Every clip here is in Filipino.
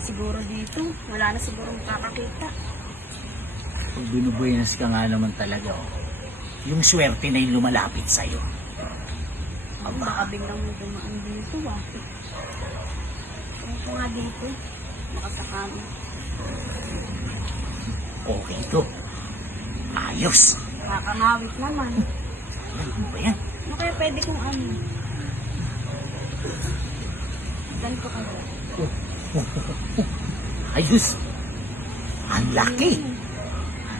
na siguro dito. Wala na siguro makakakita. Pag binubuenas ka nga naman talaga, oh. Yung swerte na yung lumalapit sa'yo. Baka biglang may dumaan dito ah. Kung nga dito, makasakami. Okay to. Ayos. Kakangawit naman. Ano ba yan? Ano kaya pwede kong ano? Ganito kaya. Ayos. Ang laki.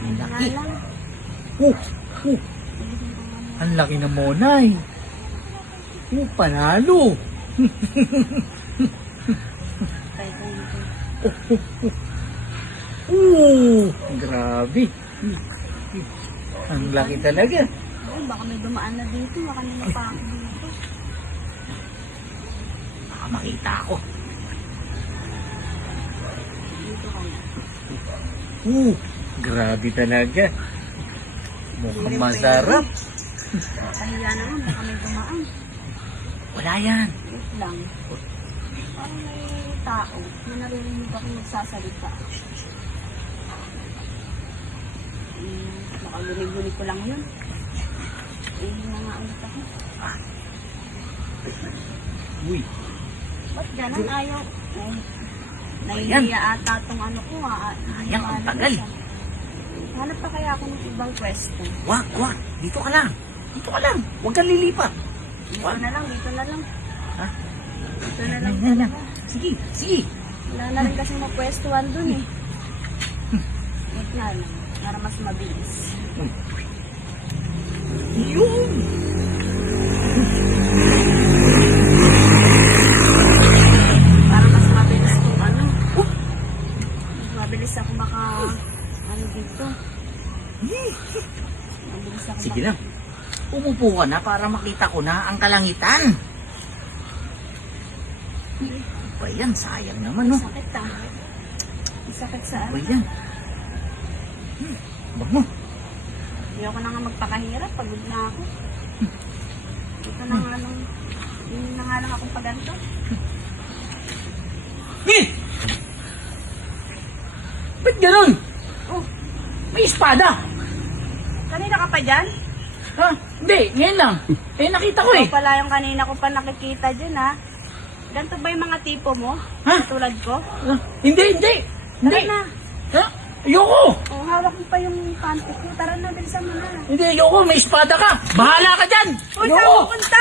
Ang Nga laki. lang. Oh, oh. Ang laki ng monay. Oh, panalo. Kaya kung dito. Oh, grabe. Ang laki talaga. Ay, baka may dumaan na dito. Baka may napako dito. Baka makita ako. Dito kaya. Oh, grabe talaga. Mukhang masarap. Kahiya naman. Baka may dumaan. Wala yan. Wait lang. Parang may tao na naririnig ako nagsasalita. Baka lunig-lunig ko lang yun. Na nga ulit ako. Uy, Ba't ganun? Ayaw. Ayan. Nahihiya ata itong ano ko ah. Ayan, ang tagal. Hanap pa kaya ako ng ibang pwesto. wag. Dito ka lang. Dito ka lang. Huwag kang lilipat. Dito na lang, dito na lang. Ha? Dito na lang. Yan. Sige, sige. Wala na rin kasi mapwestuhan dun eh. Wait nga lang. Para mas mabilis. Yun. Para mas mabilis kung ano. Mas mabilis ako ano dito. Mabilis ako Sige lang. Umupo ka na para makita ko na ang kalangitan. Ba yan, sayang naman, no? Sakit ah. Sakit sa Ba ano. yan? Bag mo. Ayoko na nga magpakahirap. Pagod na ako. Ito na nga lang. Yun na nga lang akong paganto. Eh! Ba't ganun? Oh, May espada. kanina ka pa dyan? Ha? Hindi, ngayon lang. Eh, nakita ko eh. Ikaw pala yung kanina ko pa nakikita dyan ha. Ganito ba yung mga tipo mo? Ha? Tulad ko? Hindi. Tara na. Ha? Ayoko. Oh, hawak mo pa yung panty ko. Tara na, bilisan mo na. Hindi, ayoko. May espada ka. Bahala ka dyan. Uy, saan Ayoko. mo punta?